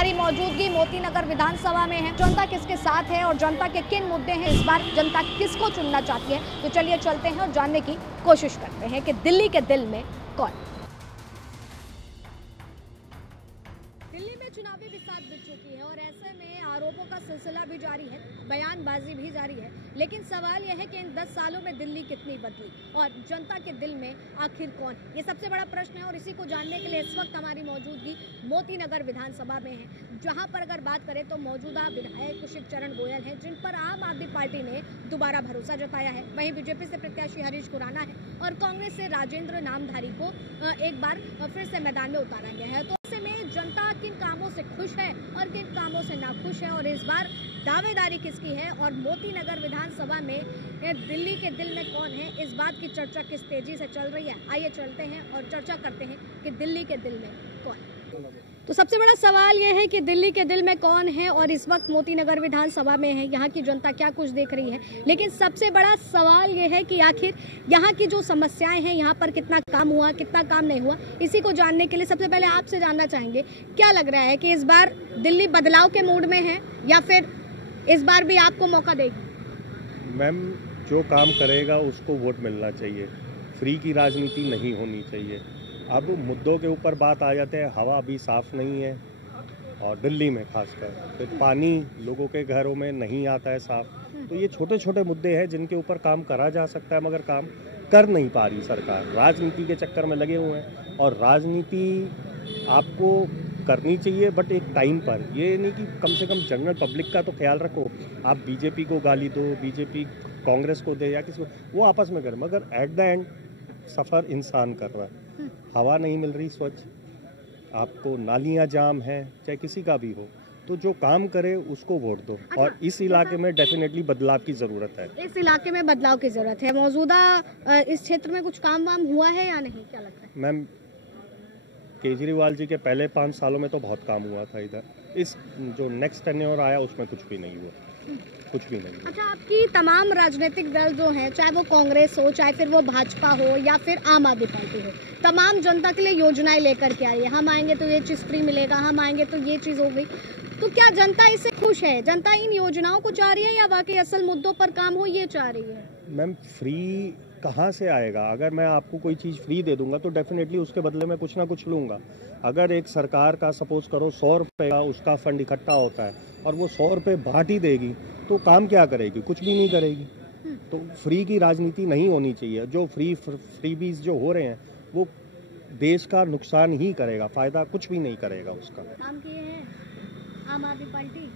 हमारी मौजूदगी मोती नगर विधानसभा में है। जनता किसके साथ है और जनता के किन मुद्दे हैं, इस बार जनता किसको चुनना चाहती है, तो चलिए चलते हैं और जानने की कोशिश करते हैं कि दिल्ली के दिल में कौन। दिल्ली में चुनावी बिसात बिछ चुकी है और ऐसे में आरोपों का सिलसिला भी जारी है, बयानबाजी भी जारी है। लेकिन सवाल यह है कि इन 10 सालों में दिल्ली कितनी बदली और जनता के दिल में आखिर कौन, ये सबसे बड़ा प्रश्न है। और इसी को जानने के लिए इस वक्त हमारी मौजूदगी मोती नगर विधानसभा में है, जहां पर अगर बात करें तो मौजूदा विधायक कुशिक चरण गोयल हैं, जिन पर आम आदमी पार्टी ने दोबारा भरोसा जताया है। वहीं बीजेपी से प्रत्याशी हरीश खुराना है और कांग्रेस से राजेंद्र नामधारी को एक बार फिर से मैदान में उतारा गया है। तो ऐसे में जनता किन कामों से खुश है और किन कामों से नाखुश है और इस बार दावेदारी किसकी है और मोती नगर विधानसभा में दिल्ली के दिल में कौन है, इस बात की चर्चा किस तेजी से चल रही है। आइए चलते हैं और चर्चा करते हैं कि दिल्ली के दिल में कौन। तो सबसे बड़ा सवाल यह है कि दिल्ली के दिल में कौन है और इस वक्त मोती नगर विधानसभा में है, यहाँ की जनता क्या कुछ देख रही है। लेकिन सबसे बड़ा सवाल यह है कि आखिर यहाँ की जो समस्याएं हैं, यहाँ पर कितना काम हुआ, कितना काम नहीं हुआ। इसी को जानने के लिए सबसे पहले आपसे जानना चाहेंगे, क्या लग रहा है कि इस बार दिल्ली बदलाव के मूड में है या फिर इस बार भी आपको मौका देगी? मैम, जो काम करेगा उसको वोट मिलना चाहिए, फ्री की राजनीति नहीं होनी चाहिए। अब मुद्दों के ऊपर बात आ जाते हैं, हवा अभी साफ़ नहीं है और दिल्ली में खासकर तो पानी लोगों के घरों में नहीं आता है साफ। तो ये छोटे छोटे मुद्दे हैं जिनके ऊपर काम करा जा सकता है, मगर काम कर नहीं पा रही सरकार। राजनीति के चक्कर में लगे हुए हैं और राजनीति आपको करनी चाहिए बट एक टाइम पर। ये नहीं कि कम से कम जनरल पब्लिक का तो ख्याल रखो। आप बीजेपी को गाली दो, बीजेपी कांग्रेस को दे या किसी को, वो आपस में करे, मगर एट द एंड सफ़र इंसान कर रहा है। हवा नहीं मिल रही स्वच्छ, आपको नालियां जाम है, चाहे किसी का भी हो, तो जो काम करे उसको वोट दो। और इस इलाके में डेफिनेटली बदलाव की ज़रूरत है। इस इलाके में बदलाव की ज़रूरत है। मौजूदा इस क्षेत्र में कुछ काम वाम हुआ है या नहीं, क्या लगता है? मैम, केजरीवाल जी के पहले 5 सालों में तो बहुत काम हुआ था इधर। इस जो नेक्स्ट टेन्योर आया उसमें कुछ भी नहीं हुआ, कुछ भी नहीं। अच्छा, आपकी तमाम राजनीतिक दल जो हैं, चाहे वो कांग्रेस हो, चाहे फिर वो भाजपा हो या फिर आम आदमी पार्टी हो, तमाम जनता के लिए योजनाएं लेकर के आ रही है। हम आएंगे तो ये चीज़ फ्री मिलेगा, हम आएंगे तो ये चीज़ हो गई। तो क्या जनता इससे खुश है? जनता इन योजनाओं को चाह रही है या बाकी असल मुद्दों पर काम हो ये चाह रही है? मैम, फ्री कहाँ से आएगा? अगर मैं आपको कोई चीज़ फ्री दे दूंगा तो डेफिनेटली उसके बदले में कुछ ना कुछ लूँगा। अगर एक सरकार का सपोज करो 100 रुपये का उसका फंड इकट्ठा होता है और वो 100 रुपये बांट ही देगी, तो काम क्या करेगी? कुछ भी नहीं करेगी। तो फ्री की राजनीति नहीं होनी चाहिए। जो फ्रीबीज जो हो रहे हैं वो देश का नुकसान ही करेगा, फ़ायदा कुछ भी नहीं करेगा उसका। काम किए हैं आम आदमी पार्टी?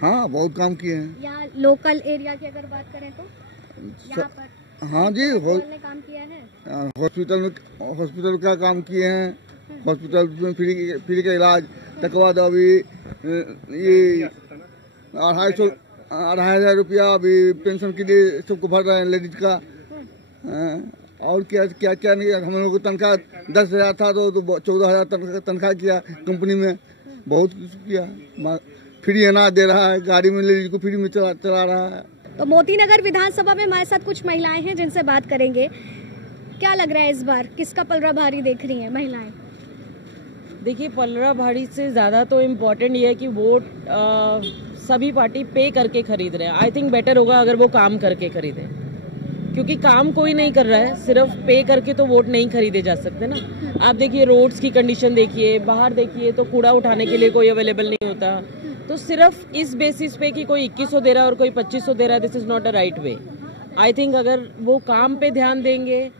हाँ, बहुत काम किए हैं। यहाँ लोकल एरिया की अगर बात करें तो यहाँ पर हाँ जी, ने काम किया है। हॉस्पिटल का काम किए हैं। हॉस्पिटल में फ्री का इलाज, तकवा दवा, ये 2,500 रुपया अभी पेंशन के लिए सबको भर रहे हैं लेडीज का। और क्या क्या क्या नहीं। हम लोग की तनख्वाह 10,000 था तो 14,000 तनख्वाह किया कंपनी में। बहुत कुछ किया। फ्री अनाज दे रहा है, गाड़ी में लेडीज को फ्री में चला रहा है। तो मोती नगर विधानसभा में हमारे साथ कुछ महिलाएं हैं जिनसे बात करेंगे। क्या लग रहा है इस बार किसका पलड़ा भारी देख रही हैं महिलाएं? देखिए, पलड़ा भारी से ज़्यादा तो इम्पोर्टेंट ये है कि वोट सभी पार्टी पे करके खरीद रहे हैं। आई थिंक बेटर होगा अगर वो काम करके खरीदें, क्योंकि काम कोई नहीं कर रहा है। सिर्फ पे करके तो वोट नहीं खरीदे जा सकते ना। आप देखिए, रोड्स की कंडीशन देखिए, बाहर देखिए तो कूड़ा उठाने के लिए कोई अवेलेबल नहीं होता। तो सिर्फ इस बेसिस पे कि कोई 2100 दे रहा है और कोई 2500 दे रहा है, this is not a right way. I think अगर वो काम पे ध्यान देंगे,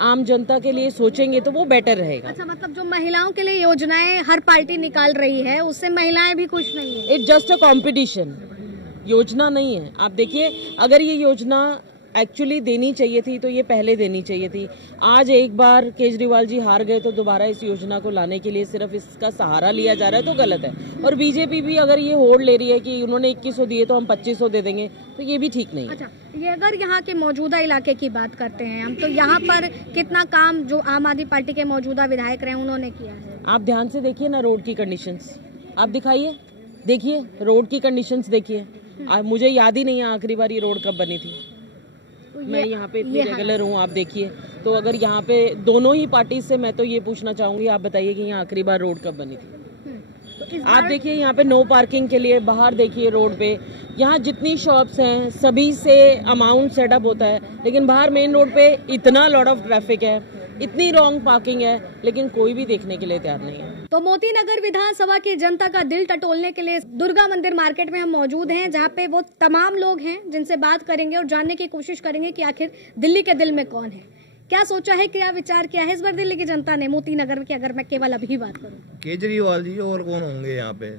आम जनता के लिए सोचेंगे तो वो बेटर रहेगा। अच्छा, मतलब जो महिलाओं के लिए योजनाएं हर पार्टी निकाल रही है उससे महिलाएं भी खुश नहीं है? इट्स जस्ट अ कॉम्पिटिशन, योजना नहीं है। आप देखिए, अगर ये योजना एक्चुअली देनी चाहिए थी तो ये पहले देनी चाहिए थी। आज एक बार केजरीवाल जी हार गए तो दोबारा इस योजना को लाने के लिए सिर्फ इसका सहारा लिया जा रहा है तो गलत है। और बीजेपी भी अगर ये होड़ ले रही है कि उन्होंने 2100 दिए तो हम 2500 दे देंगे, तो ये भी ठीक नहीं है। अच्छा, ये अगर यहाँ के मौजूदा इलाके की बात करते हैं हम, तो यहाँ पर कितना काम जो आम आदमी पार्टी के मौजूदा विधायक रहे उन्होंने किया है? आप ध्यान से देखिए ना, रोड की कंडीशंस आप दिखाइए, देखिए रोड की कंडीशंस देखिए। मुझे याद ही नहीं है आखिरी बार ये रोड कब बनी थी। मैं यहाँ पे इतनी रेगुलर हूँ, आप देखिए। तो अगर यहाँ पे दोनों ही पार्टी से मैं तो ये पूछना चाहूंगी, आप बताइए कि यहाँ आखिरी बार रोड कब बनी थी? तो आप देखिए यहाँ पे नो पार्किंग के लिए बाहर देखिए रोड पे, यहाँ जितनी शॉप्स हैं सभी से अमाउंट सेटअप होता है, लेकिन बाहर मेन रोड पे इतना लॉट ऑफ ट्रैफिक है, इतनी रॉन्ग पार्किंग है, लेकिन कोई भी देखने के लिए तैयार नहीं है। तो मोती नगर विधानसभा की जनता का दिल टटोलने के लिए दुर्गा मंदिर मार्केट में हम मौजूद हैं, जहां पे वो तमाम लोग हैं जिनसे बात करेंगे और जानने की कोशिश करेंगे कि आखिर दिल्ली के दिल में कौन है, क्या सोचा है, क्या विचार किया है इस बार दिल्ली की जनता ने मोती नगर की। अगर मैं केवल अभी बात करूं, केजरीवाल जी, और कौन होंगे यहाँ पे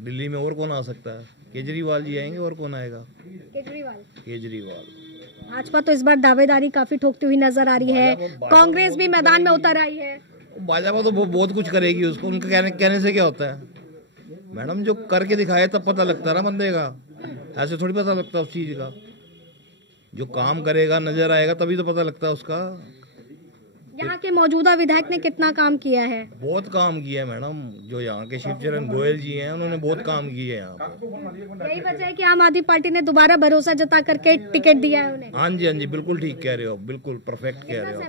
दिल्ली में, और कौन आ सकता है? केजरीवाल जी आएंगे, और कौन आएगा? केजरीवाल। भाजपा तो इस बार दावेदारी काफी ठोकती हुई नजर आ रही है, कांग्रेस भी मैदान में उतर आई है। भाजपा तो बहुत कुछ करेगी, उसको उनका कहने से क्या होता है मैडम? जो करके दिखाए तब पता लगता है ना बंदे का, ऐसे थोड़ी पता लगता है उस चीज का। जो काम करेगा, नजर आएगा, तभी तो पता लगता है उसका। यहाँ के मौजूदा विधायक ने कितना काम किया है? बहुत काम किया है मैडम, जो यहाँ के शिवचरण गोयल जी हैं, उन्होंने बहुत काम किए हैं यहाँ पे। यही वजह है कि आम आदमी पार्टी ने दोबारा भरोसा जता करके टिकट दिया है उन्हें। हाँ जी, बिल्कुल ठीक कह रहे हो, बिल्कुल परफेक्ट कह रहे हो।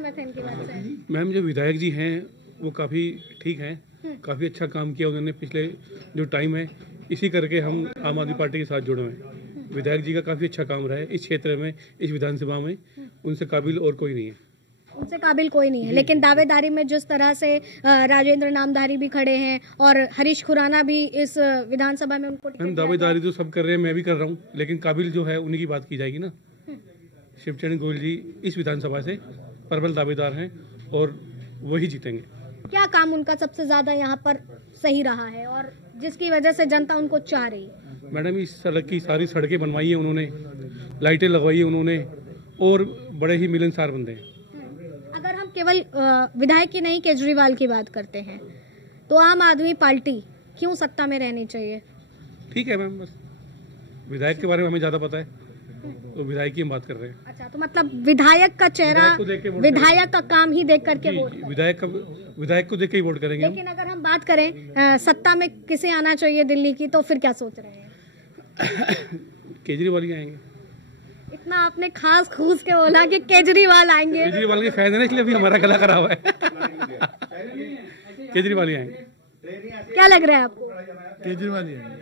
मैम, जो विधायक जी हैं वो काफ़ी ठीक हैं, काफ़ी अच्छा काम किया उन्होंने पिछले जो टाइम है, इसी करके हम आम आदमी पार्टी के साथ जुड़े हुए हैं। विधायक जी का काफ़ी अच्छा काम रहा है इस क्षेत्र में, इस विधानसभा में, उनसे काबिल और कोई नहीं है। उनसे काबिल कोई नहीं है, लेकिन दावेदारी में जिस तरह से राजेंद्र नामधारी भी खड़े हैं और हरीश खुराना भी इस विधानसभा में उनको मैम, दावेदारी तो सब कर रहे हैं, मैं भी कर रहा हूँ, लेकिन काबिल जो है उन्हीं की बात की जाएगी ना। शिवचरण गोयल जी इस विधानसभा से प्रबल दावेदार हैं और वही जीतेंगे। क्या काम उनका सबसे ज्यादा यहाँ पर सही रहा है और जिसकी वजह से जनता उनको चाह रही है? मैडम, इस सड़क की सारी सड़कें बनवाई है उन्होंने, लाइटें लगवाई है उन्होंने, और बड़े ही मिलनसार बंदे हैं। अगर हम केवल विधायक की नहीं केजरीवाल की बात करते हैं तो आम आदमी पार्टी क्यों सत्ता में रहनी चाहिए? ठीक है मैम, बस विधायक के बारे में हमें ज्यादा पता है, तो विधायक की हम बात कर रहे हैं। अच्छा, तो मतलब विधायक का चेहरा, विधायक का काम ही देख करके वोट करें। विधायक को देख के ही वोट करेंगे। लेकिन अगर हम बात करें सत्ता में किसे आना चाहिए दिल्ली की, तो फिर क्या सोच रहे हैं? केजरीवाल ही आएंगे। इतना आपने खास खूस के बोला कि केजरीवाल आएंगे। केजरीवाल के फैन है ना, इसलिए अभी हमारा गला खराब हुआ है। केजरीवाल ही आएंगे। क्या लग रहा है आपको? केजरीवाल ही आएंगे।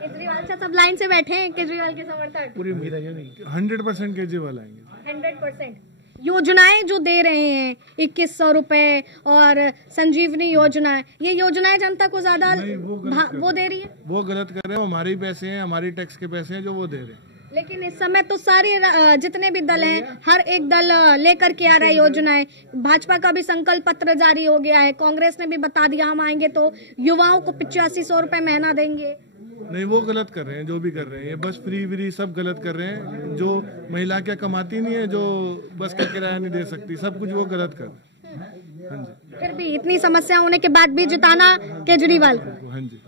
केजरीवाल से सब लाइन से बैठे हैं, केजरीवाल के समर्थक। पूरी उम्मीद है 100% केजरीवाल आएंगे। 100%। योजनाएं जो दे रहे हैं 2100 रुपए और संजीवनी योजना, ये योजनाएं जनता को ज्यादा वो दे रही है। वो गलत कर रहे हैं, हमारे ही पैसे हैं, हमारी टैक्स के पैसे हैं जो वो दे रहे हैं। लेकिन इस समय तो सारे जितने भी दल हैं, हर एक दल लेकर के आ रहा है योजनाएं। भाजपा का भी संकल्प पत्र जारी हो गया है, कांग्रेस ने भी बता दिया हम आएंगे तो युवाओं को 8500 रुपए महीना देंगे। नहीं, वो गलत कर रहे हैं, जो भी कर रहे हैं, ये बस फ्री सब गलत कर रहे हैं। जो महिला क्या कमाती नहीं है, जो बस का किराया नहीं दे सकती, सब कुछ वो गलत कर रहे हैं। हाँ जी, फिर भी इतनी समस्या होने के बाद भी जिताना केजरीवाल को। हाँ जी,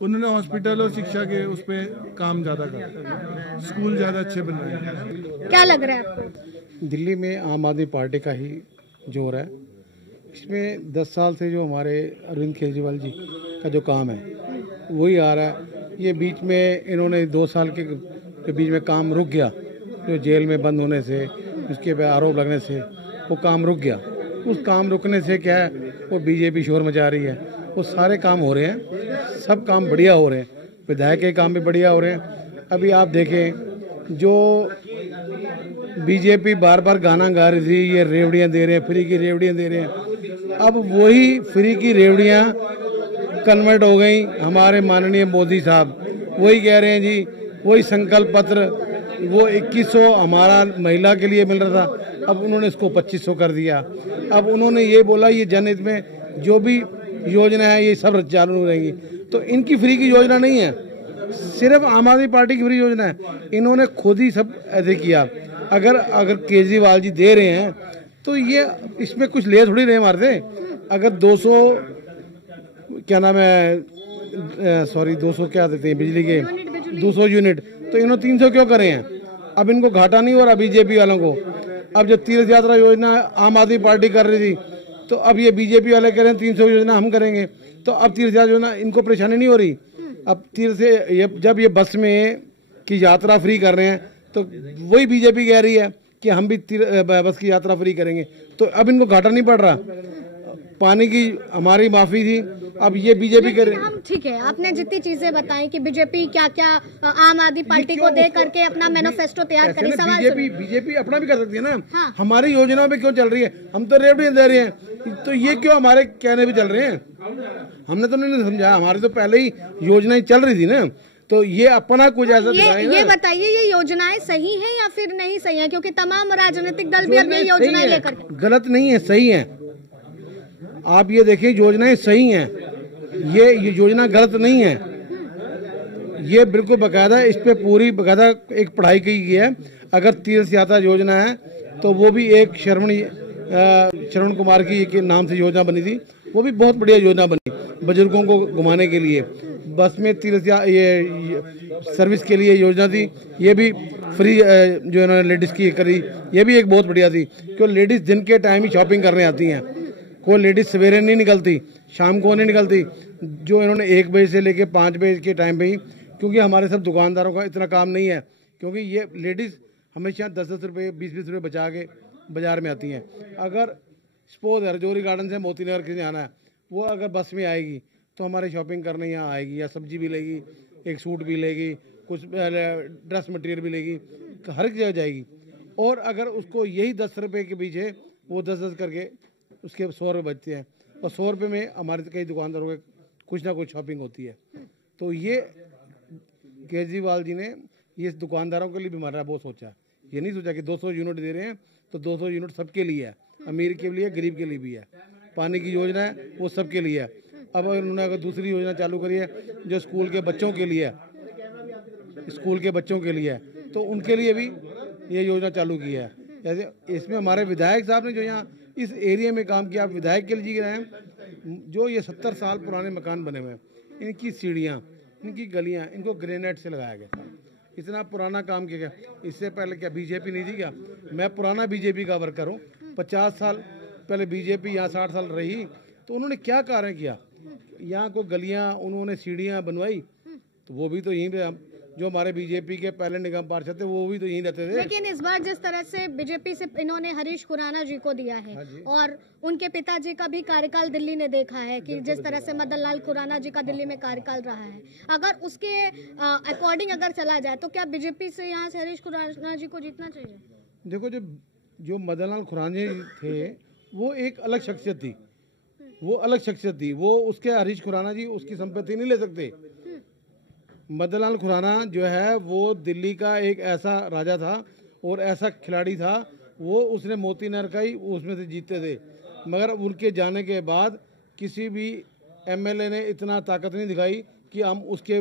उन्होंने हॉस्पिटल और शिक्षा के उस पे काम ज्यादा कर, स्कूल ज्यादा अच्छे बनाए हैं। क्या लग रहा है आपको? दिल्ली में आम आदमी पार्टी का ही जोर है। इसमें 10 साल से जो हमारे अरविंद केजरीवाल जी का जो काम है वही आ रहा है। ये बीच में इन्होंने 2 साल के बीच में काम रुक गया, जो जेल में बंद होने से, उसके पे आरोप लगने से वो काम रुक गया। उस काम रुकने से क्या है, वो बीजेपी शोर मचा रही है। वो सारे काम हो रहे हैं, सब काम बढ़िया हो रहे हैं, विधायक के काम भी बढ़िया हो रहे हैं। अभी आप देखें, जो बीजेपी बार बार गाना गा रही थी, ये रेवड़ियाँ दे रहे हैं, फ्री की रेवड़ियाँ दे रहे हैं, अब वही फ्री की रेवड़ियाँ कन्वर्ट हो गई। हमारे माननीय मोदी साहब वही कह रहे हैं जी, वही संकल्प पत्र, वो 2100 हमारा महिला के लिए मिल रहा था, अब उन्होंने इसको 2500 कर दिया। अब उन्होंने ये बोला ये जनहित में जो भी योजना है ये सब चालू रहेंगी। तो इनकी फ्री की योजना नहीं है, सिर्फ आम आदमी पार्टी की फ्री योजना है। इन्होंने खुद ही सब ऐसे किया। अगर केजरीवाल जी दे रहे हैं तो ये इसमें कुछ ले थोड़ी रहे हमारे से। अगर 200 क्या नाम है, सॉरी 200 क्या देते हैं बिजली के, 200 यूनिट, तो इन्होंने 300 क्यों करे हैं? अब इनको घाटा नहीं हो रहा बीजेपी वालों को। अब जब तीर्थ यात्रा योजना आम आदमी पार्टी कर रही थी, तो अब ये बीजेपी वाले कह रहे हैं 300 योजना हम करेंगे, तो अब तीर्थ यात्रा योजना इनको परेशानी नहीं हो रही। अब तीर्थ से जब ये बस में की यात्रा फ्री कर रहे हैं, तो वही बीजेपी कह रही है कि हम भी बस की यात्रा फ्री करेंगे, तो अब इनको घाटा नहीं पड़ रहा। पानी की हमारी माफी थी, अब ये बीजेपी करे। हम ठीक है, आपने जितनी चीजें बताई कि बीजेपी क्या क्या आम आदमी पार्टी को दे करके अपना मैनिफेस्टो तैयार करी, सवाल बीजेपी अपना भी कर सकती है ना। हाँ। हमारी योजनाओं पे क्यों चल रही है? हम तो रेवड़ियां दे रहे हैं, तो ये क्यों हमारे कहने पे चल रहे हैं? हमने तो नहीं समझा, हमारी तो पहले ही योजनाएं चल रही थी ना, तो ये अपना कुछ ऐसा ये बताइए, ये योजनाएं सही हैं या फिर नहीं सही हैं? क्योंकि तमाम राजनीतिक दल भी अब ये योजनाएं लेकर, गलत नहीं है, सही है। आप ये देखिए, योजनाएं सही हैं, ये योजना गलत नहीं है। ये बिल्कुल बकायदा, इस पे पूरी बकायदा एक पढ़ाई की गई है। अगर तीर्थ यात्रा योजना है तो वो भी एक श्रवण कुमार की के नाम से योजना बनी थी, वो भी बहुत बढ़िया योजना बनी, बुजुर्गों को घुमाने के लिए। बस में तीर्थ ये सर्विस के लिए योजना थी, ये भी फ्री जो इन्होंने लेडीज की करी, ये भी एक बहुत बढ़िया थी। क्योंकि लेडीज दिन के टाइम ही शॉपिंग करने आती हैं, कोई लेडीज सवेरे नहीं निकलती, शाम को नहीं निकलती। जो इन्होंने 1 बजे से लेके 5 बजे के टाइम पे ही, क्योंकि हमारे सब दुकानदारों का इतना काम नहीं है, क्योंकि ये लेडीज हमेशा 10-10 रुपये 20-20 रुपये बचा के बाजार में आती हैं। अगर सपोज रजौरी गार्डन से मोती नगर किसी आना है, वो अगर बस में आएगी तो हमारे शॉपिंग करने यहाँ आएगी, या सब्जी भी लेगी, एक सूट भी लेगी, कुछ ड्रेस मटेरियल भी लेगी, हर एक जगह जाएगी। और अगर उसको यही 10 रुपये के पीछे वो 10-10 करके उसके 100 रुपये बचते हैं, और 100 रुपये में हमारे कई दुकानदारों के कुछ ना कुछ शॉपिंग होती है। तो ये केजरीवाल जी ने ये दुकानदारों के लिए भी हमारा बहुत सोचा, ये नहीं सोचा कि 200 यूनिट दे रहे हैं तो 200 यूनिट सबके लिए है, अमीर के लिए, गरीब के लिए भी है। पानी की योजना है वो सबके लिए है। अब उन्होंने अगर दूसरी योजना चालू करी है जो स्कूल के बच्चों के लिए है, स्कूल के बच्चों के लिए है, तो उनके लिए भी ये योजना चालू की है। जैसे इसमें हमारे विधायक साहब ने जो यहाँ इस एरिया में काम किया, आप विधायक के लिए रहे हैं, जो ये 70 साल पुराने मकान बने हुए हैं, इनकी सीढ़ियाँ, इनकी गलियाँ, इनको ग्रेनाइट से लगाया गया। इतना पुराना काम किया गया। इससे पहले क्या बीजेपी नहीं थी क्या? मैं पुराना बीजेपी का वर्कर हूँ, 50 साल पहले बीजेपी यहाँ 60 साल रही, तो उन्होंने क्या कार्य किया? यहाँ को गलियाँ, उन्होंने सीढ़ियाँ बनवाई, तो वो भी तो यहीं पे, जो हमारे बीजेपी के पहले निगम पार्षद थे वो भी तो यहीं रहते थे। लेकिन इस बार जिस तरह से बीजेपी से इन्होंने हरीश खुराना जी को दिया है, और उनके पिताजी का भी कार्यकाल दिल्ली ने देखा है कि जिस तरह से मदन लाल खुराना जी का दिल्ली में कार्यकाल रहा है, अगर उसके अकॉर्डिंग अगर चला जाए तो क्या बीजेपी से यहाँ से हरीश खुराना जी को जीतना चाहिए? देखो, जो मदन लाल खुराना जी थे वो एक अलग शख्सियत थी, वो अलग शख्सियत थी। वो उसके हरीश खुराना जी उसकी संपत्ति नहीं ले सकते। मदन लाल खुराना जो है वो दिल्ली का एक ऐसा राजा था और ऐसा खिलाड़ी था, वो उसने मोती नहर का ही उसमें से जीतते थे। मगर उनके जाने के बाद किसी भी एमएलए ने इतना ताकत नहीं दिखाई कि हम उनके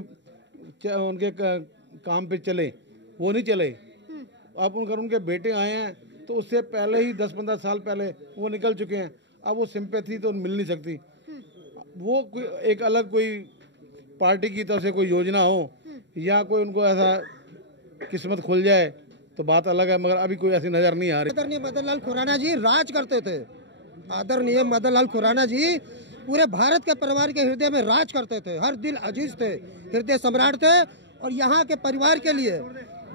काम पे चले, वो नहीं चले। अब उनके बेटे आए हैं तो उससे पहले ही 10-15 साल पहले वो निकल चुके हैं। अब वो सिंपैथी तो मिल नहीं सकती। वो कोई एक अलग कोई पार्टी की तरफ से कोई योजना हो या कोई उनको ऐसा किस्मत खुल जाए तो बात अलग है, मगर अभी कोई ऐसी नजर नहीं आ रही। आदरणीय मदन लाल खुराना जी राज करते थे। आदरणीय मदन लाल खुराना जी पूरे भारत के परिवार के हृदय में राज करते थे, हर दिल अजीज थे, हृदय सम्राट थे। और यहाँ के परिवार के लिए,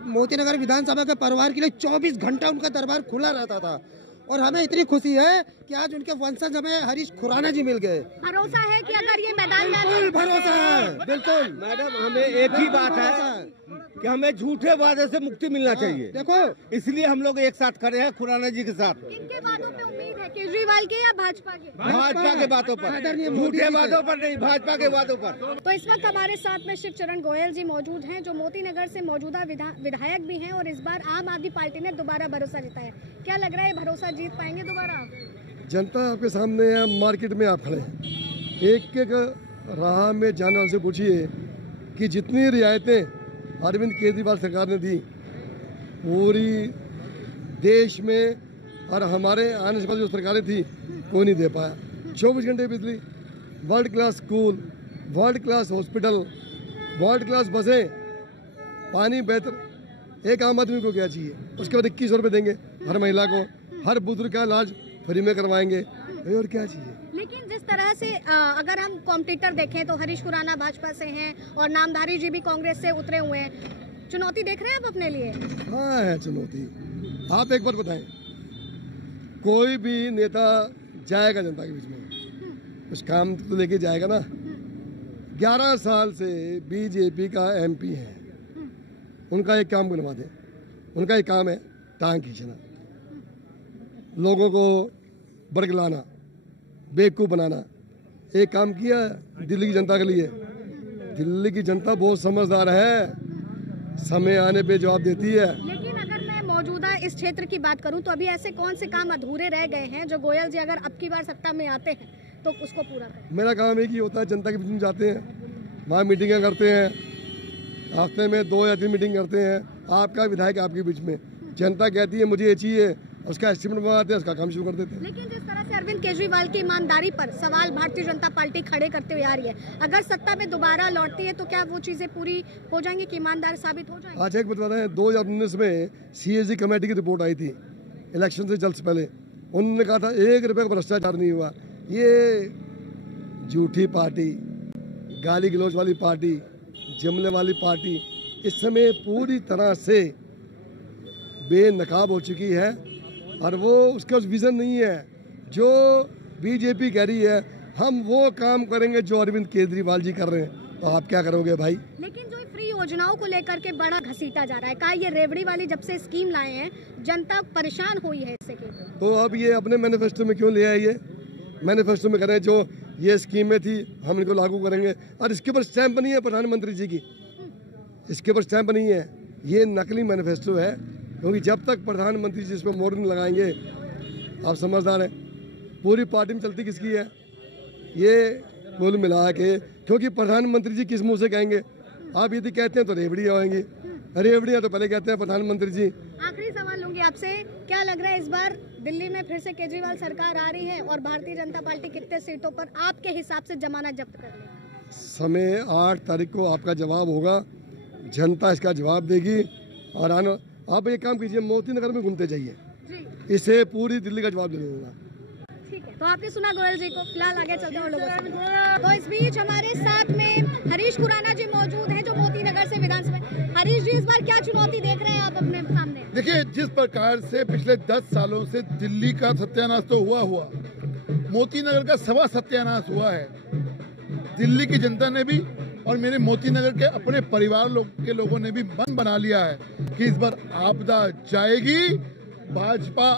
मोतीनगर विधानसभा के परिवार के लिए 24 घंटा उनका दरबार खुला रहता था। और हमें इतनी खुशी है कि आज उनके वंशज हमें हरीश खुराना जी मिल गए। भरोसा है कि अगर ये मैदान में, बिल्कुल भरोसा है, बिल्कुल। मैडम, हमें एक ही बात है कि हमें झूठे वादे से मुक्ति मिलना चाहिए। देखो, इसलिए हम लोग एक साथ खड़े हैं खुराना जी के साथ। इनके वादों पे उम्मीद है केजरीवाल के या भाजपा के? भाजपा के बातों पर, झूठे वादों पर नहीं, भाजपा के वादों पर। तो इस वक्त हमारे साथ में शिवचरण गोयल जी मौजूद हैं, जो मोतीनगर से मौजूदा विधायक भी हैं और इस बार आम आदमी पार्टी ने दोबारा भरोसा जताया। क्या लग रहा है, भरोसा जीत पाएंगे दोबारा? जनता आपके सामने है, मार्केट में आप खड़े हैं। एक एक राह में जाने वाले से पूछिए कि जितनी रियायतें अरविंद केजरीवाल सरकार ने दी, पूरी देश में और हमारे आने से पहले जो सरकारें थी कोई नहीं दे पाया। 24 घंटे बिजली, world class school, world class hospital, world class बसें, पानी बेहतर। एक आम आदमी को क्या चाहिए? उसके बाद 2100 रुपये देंगे हर महिला को, हर बुजुर्ग का इलाज फ्री में करवाएंगे, और क्या चाहिए? लेकिन जिस तरह से अगर हम कॉम्पिटिटर देखें तो हरीश खुराना भाजपा से हैं और नामधारी जी भी कांग्रेस से उतरे हुए हैं। चुनौती देख रहे हैं आप अपने लिए? हाँ है चुनौती। आप एक बार बताएं, कोई भी नेता जाएगा जनता के बीच में, कुछ काम तो लेके जाएगा ना। 11 साल से बीजेपी का एमपी है, उनका एक काम बनवा दे। उनका एक काम है टांग खींचना, लोगों को बरगलाना, बेवकूफ़ बनाना। एक काम किया दिल्ली की जनता के लिए। दिल्ली की जनता बहुत समझदार है, समय आने पे जवाब देती है। लेकिन अगर मैं मौजूदा इस क्षेत्र की बात करूं तो अभी ऐसे कौन से काम अधूरे रह गए हैं जो गोयल जी अगर अब की बार सत्ता में आते हैं तो उसको पूरा करें? मेरा काम एक ही होता है, जनता के बीच में जाते हैं, वहाँ मीटिंगें करते हैं, हफ्ते में 2 या 3 मीटिंग करते हैं। आपका विधायक आपके बीच में, जनता कहती है मुझे ये चाहिए, उसका एस्टिमेट बनवाते हैं, उसका काम शुरू कर देते हैं। लेकिन जिस तरह से अरविंद केजरीवाल की ईमानदारी पर सवाल भारतीय जनता पार्टी खड़े करते हुए आ रही है, अगर सत्ता में दोबारा लौटती है तो क्या वो चीजें पूरी हो जाएंगी कि ईमानदार साबित हो जाएंगे? आज एक बता रहे हैं, 2019 में CAG कमेटी की रिपोर्ट आई थी इलेक्शन से जल्द पहले। उन्होंने कहा था 1 रुपये का भ्रष्टाचार नहीं हुआ। ये झूठी पार्टी, गाली गलौज वाली पार्टी, जुमले वाली पार्टी इस समय पूरी तरह से बेनकाब हो चुकी है और वो उसका विजन नहीं है। जो बीजेपी कह रही है हम वो काम करेंगे जो अरविंद केजरीवाल जी कर रहे हैं, तो आप क्या करोगे भाई? लेकिन जो फ्री योजनाओं को लेकर के बड़ा घसीटा जा रहा है, कहा ये रेवड़ी वाली जब से स्कीम लाए हैं जनता परेशान हुई है इससे के। तो अब ये अपने मैनिफेस्टो में क्यों ले आए? ये मैनिफेस्टो में करें जो ये स्कीमें थी हम इनको लागू करेंगे, और इसके ऊपर स्टैंप नहीं है प्रधानमंत्री जी की, इसके ऊपर स्टैंप नहीं है। ये नकली मैनिफेस्टो है, क्योंकि जब तक प्रधानमंत्री जी इस पर मोहर नहीं लगाएंगे, आप समझदार हैं, पूरी पार्टी में चलती किसकी है ये कुल मिला के। क्योंकि प्रधानमंत्री जी किस मुंह से कहेंगे? आप यदि कहते हैं तो रेवड़ियाँ होंगी, रेवड़ियाँ तो पहले कहते हैं प्रधानमंत्री जी। आखिरी सवाल लूंगी आपसे, क्या लग रहा है इस बार दिल्ली में फिर से केजरीवाल सरकार आ रही है और भारतीय जनता पार्टी कितने सीटों पर आपके हिसाब से जमानत जब्त कर लेगी? समय 8 तारीख को आपका जवाब होगा, जनता इसका जवाब देगी। और आना आप एक काम कीजिए, मोती नगर में घूमते जाइए, इसे पूरी दिल्ली का जवाब दे दूंगा। ठीक है, तो आपने सुना गोयल जी को। फिलहाल आगे चलते हैं लोगों से। तो इस बीच हमारे साथ में हरीश खुराना जी मौजूद हैं जो मोती नगर से विधानसभा। हरीश जी, इस बार क्या चुनौती देख रहे हैं आप अपने सामने? देखिए, जिस प्रकार से पिछले 10 सालों से दिल्ली का सत्यानाश तो हुआ, मोती नगर का सवा सत्यानाश हुआ है। दिल्ली की जनता ने भी और मेरे मोती नगर के अपने परिवार के लोगों ने भी मन बना लिया है कि इस बार आपदा जाएगी, भाजपा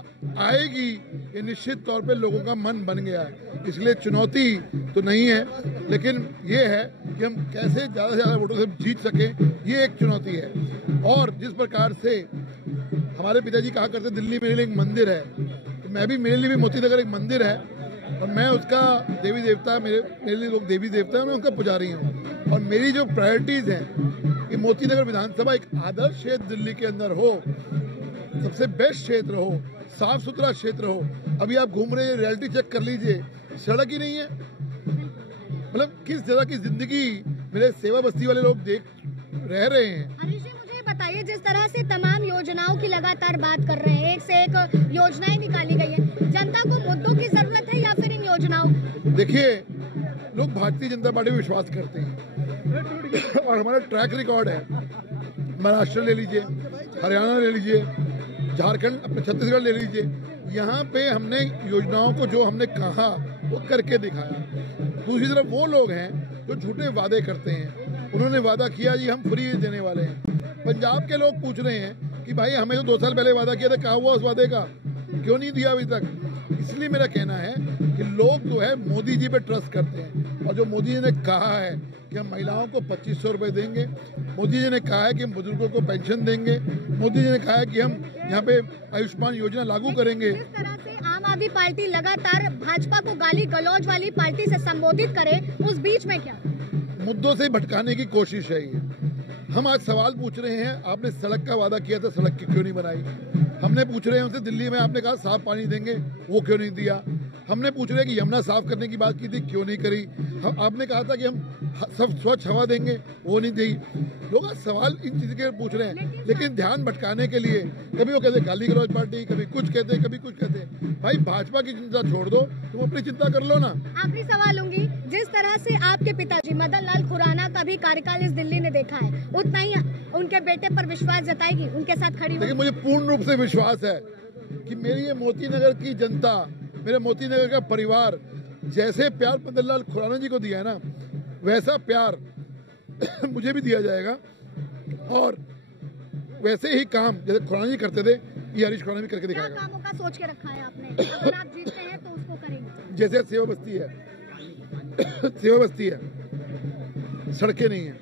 आएगी। ये निश्चित तौर पे लोगों का मन बन गया है। इसलिए चुनौती तो नहीं है, लेकिन ये है कि हम कैसे ज़्यादा से ज़्यादा वोटों से जीत सकें, ये एक चुनौती है। और जिस प्रकार से हमारे पिताजी कहा करते दिल्ली मेरे लिए एक मंदिर है, तो मैं भी, मेरे लिए भी मोती नगर एक मंदिर है और मैं उसका देवी देवता, मेरे लिए लोग देवी देवता है, मैं उनका पुजारी हूँ। और मेरी जो प्रायोरिटीज़ हैं कि मोती नगर विधानसभा एक आदर्श क्षेत्र दिल्ली के अंदर हो, सबसे बेस्ट क्षेत्र हो, साफ सुथरा क्षेत्र हो। अभी आप घूम रहे हैं, रियलिटी चेक कर लीजिए, सड़क ही नहीं है। मतलब किस तरह की जिंदगी मेरे सेवा बस्ती वाले लोग देख रह रहे हैं। हरीश जी, मुझे बताइए, जिस तरह से तमाम योजनाओं की लगातार बात कर रहे हैं, एक से एक योजनाएं निकाली गई है, जनता को मुद्दों की जरूरत है या फिर इन योजनाओं? देखिए, लोग भारतीय जनता पार्टी में विश्वास करते हैं और हमारा ट्रैक रिकॉर्ड है। महाराष्ट्र ले लीजिए, हरियाणा ले लीजिए, झारखंड, अपने छत्तीसगढ़ ले लीजिए, यहाँ पे हमने योजनाओं को जो हमने कहा वो करके दिखाया। दूसरी तरफ वो लोग हैं जो झूठे वादे करते हैं। उन्होंने वादा किया जी हम फ्री देने वाले हैं। पंजाब के लोग पूछ रहे हैं कि भाई हमें तो 2 साल पहले वादा किया था, कहाँ हुआ उस वादे का, क्यों नहीं दिया अभी तक? इसलिए मेरा कहना है कि लोग जो है मोदी जी पे ट्रस्ट करते हैं। और जो मोदी जी ने कहा है कि हम महिलाओं को 2500 रुपये देंगे, मोदी जी ने कहा है कि हम बुजुर्गों को पेंशन देंगे, मोदी जी ने कहा है कि हम यहाँ पे आयुष्मान योजना लागू करेंगे। जिस तरह से आम आदमी पार्टी लगातार भाजपा को गाली गलौज वाली पार्टी से संबोधित करे, उस बीच में क्या मुद्दों से भटकाने की कोशिश है ये। हम आज सवाल पूछ रहे हैं, आपने सड़क का वादा किया था, सड़क क्यों नहीं बनाई? हमने पूछ रहे हैं उनसे, दिल्ली में आपने कहा साफ पानी देंगे, वो क्यों नहीं दिया? हमने पूछ रहे हैं कि यमुना साफ करने की बात की थी, क्यों नहीं करी? आपने कहा था कि हम सब स्वच्छ हवा देंगे, वो नहीं दी। लोग आज सवाल इन चीज़ के पूछ रहे हैं, लेकिन ध्यान भटकाने के लिए कभी वो कहते गाली गलौज पार्टी, कभी कुछ कहते हैं, कभी कुछ कहते हैं। भाई भाजपा की चिंता छोड़ दो, तुम अपनी चिंता कर लो ना। आखिरी सवाल लूंगी, जिस तरह से आपके पिताजी मदन लाल खुराना का भी कार्यकाल इस दिल्ली ने देखा है, उतना ही उनके बेटे पर विश्वास जताएगी, उनके साथ खड़ी? देखिए, मुझे पूर्ण रूप से विश्वास है कि मेरी ये मोती नगर की जनता, मेरे मोती नगर का परिवार जैसे प्यार मदन लाल खुराना जी को दिया है ना, वैसा प्यार मुझे भी दिया जाएगा और वैसे ही काम जैसे खुराना जी करते थे ये हरीश खुराना भी करके क्या दिखाएगा। कामों का सोच के रखा है आपने? अगर आप जीतते हैं तो उसको करेंगे। जैसे सेवा बस्ती है सेवा बस्ती है, सड़कें नहीं है,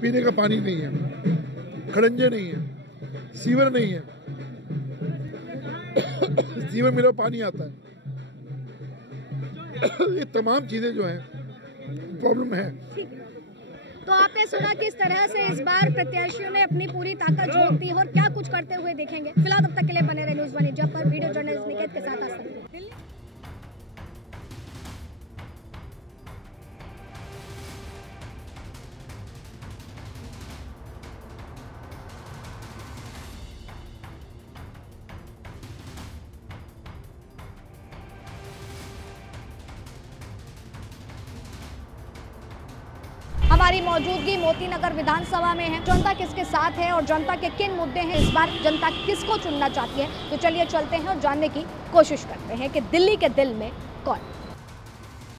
पीने का पानी नहीं है, खड़ंजे नहीं है, सीवर नहीं है, सीवर मिला पानी आता है। ये तमाम चीजें जो हैं प्रॉब्लम है। तो आपने सुना किस तरह से इस बार प्रत्याशियों ने अपनी पूरी ताकत झोंक दी और क्या कुछ करते हुए देखेंगे। फिलहाल तब तक के लिए बने रहे न्यूज़ वाणी जब पर वीडियो जर्नलिस्ट निकेत के साथ आज तक। हमारी मौजूदगी मोती नगर विधानसभा में है। जनता किसके साथ है और जनता के किन मुद्दे हैं, इस बार जनता किसको चुनना चाहती है, तो चलिए चलते हैं और जानने की कोशिश करते हैं कि दिल्ली के दिल में कौन।